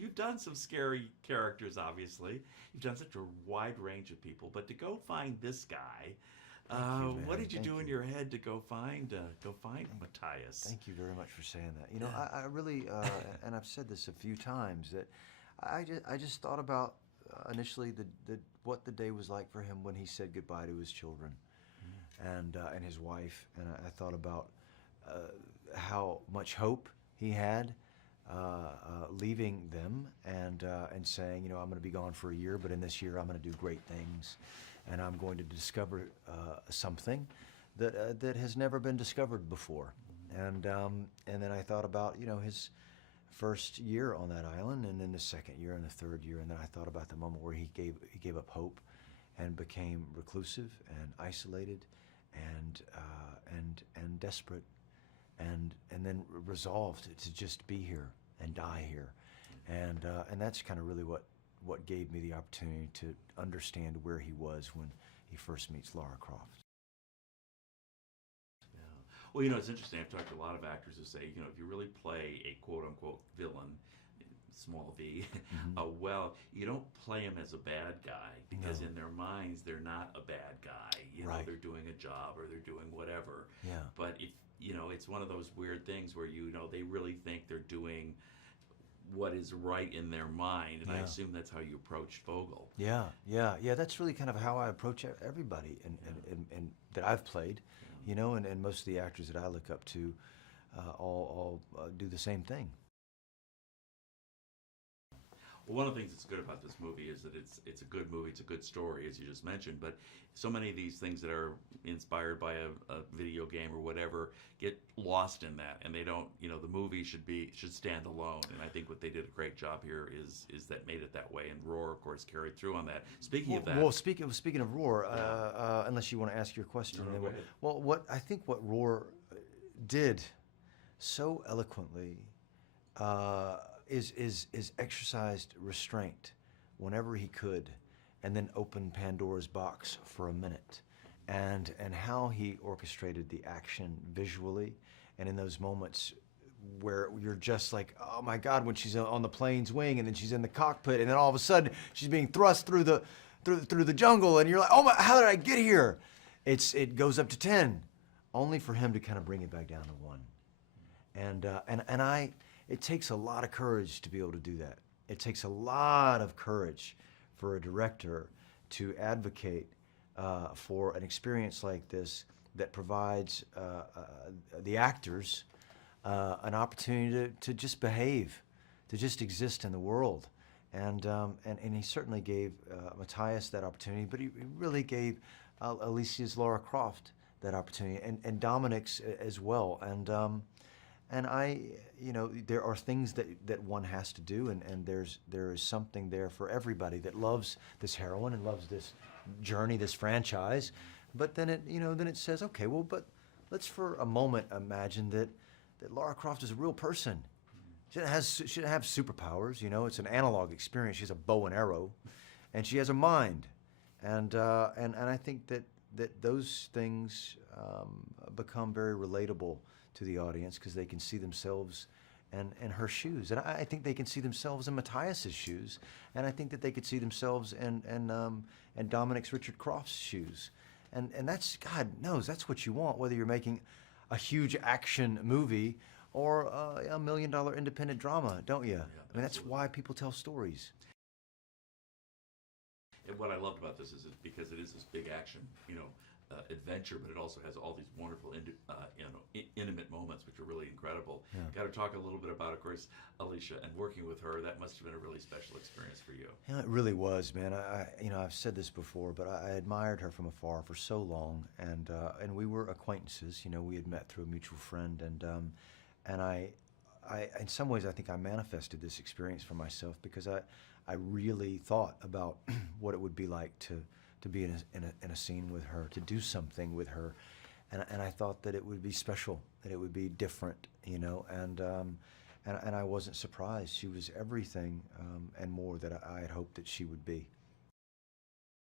you've done some scary characters, obviously. You've done such a wide range of people, but to go find this guy, Thank you, man. what did you Thank do in you. your head to go find Matthias? Thank you very much for saying that. You know, Yeah. I really, and I've said this a few times, that I just thought about initially what the day was like for him when he said goodbye to his children and his wife, and I thought about how much hope he had leaving them and saying, you know, I'm going to be gone for a year, but in this year I'm going to do great things, and I'm going to discover something that has never been discovered before. And then I thought about, you know, his first year on that island, and then the second year and the third year, and then I thought about the moment where he gave up hope and became reclusive and isolated and desperate, and then resolved to just be here and die here, and that's kind of really what gave me the opportunity to understand where he was when he first meets Lara Croft. Yeah. Well, you know, it's interesting. I've talked to a lot of actors who say, you know, if you really play a quote-unquote villain, small v, well, you don't play him as a bad guy, because No. in their minds, they're not a bad guy. You know, Right. they're doing a job or they're doing whatever. Yeah. But if, you know, it's one of those weird things where, you know, they really think they're doing what is right in their mind, and I Yeah. assume that's how you approached Vogel. Yeah. That's really kind of how I approach everybody, and that I've played, you know, and most of the actors that I look up to, all do the same thing. Well, one of the things that's good about this movie is that it's a good movie, it's a good story, as you just mentioned, but so many of these things that are inspired by a video game or whatever get lost in that, and they don't, you know, the movie should stand alone, and I think what they did a great job here is that made it that way, and Roar, of course, carried through on that. Speaking of that... Well, speaking of Roar, unless you want to ask your question, No, then go ahead. well, what Roar did so eloquently is exercised restraint whenever he could, and then opened Pandora's box for a minute, and how he orchestrated the action visually, and in those moments where you're just like, oh my God, when she's on the plane's wing, and then she's in the cockpit, and then all of a sudden she's being thrust through the jungle, and you're like, oh my, how did I get here? It goes up to 10, only for him to kind of bring it back down to 1. It takes a lot of courage to be able to do that. It takes a lot of courage for a director to advocate for an experience like this that provides the actors an opportunity to just behave, to just exist in the world. And he certainly gave Matthias that opportunity, but he really gave Alicia's Lara Croft that opportunity, and Dominic's as well. And I, you know, there are things that one has to do, and there is something there for everybody that loves this heroine and loves this journey, this franchise. But then it says, okay, well, but let's for a moment imagine that Lara Croft is a real person. She doesn't have superpowers, you know. It's an analog experience. She has a bow and arrow, and she has a mind, and I think that those things become very relatable to the audience, because they can see themselves in her shoes, and I think they can see themselves in Matthias's shoes, and I think that they could see themselves in Dominic's Richard Croft's shoes, and that's, God knows, that's what you want, whether you're making a huge action movie or a $1 million independent drama, don't you? Yeah, I mean, that's absolutely. why people tell stories. And what I loved about this is because it is this big action, you know, adventure, but it also has all these wonderful, intimate moments, which are really incredible. Yeah. Got to talk a little bit about, of course, Alicia, and working with her. That must have been a really special experience for you. Yeah, it really was, man. I've said this before, but I admired her from afar for so long, and we were acquaintances. You know, we had met through a mutual friend, and I in some ways, I think I manifested this experience for myself, because I really thought about what it would be like to be in a scene with her, to do something with her, and I thought that it would be special, that it would be different, you know, and I wasn't surprised. She was everything and more that I had hoped that she would be.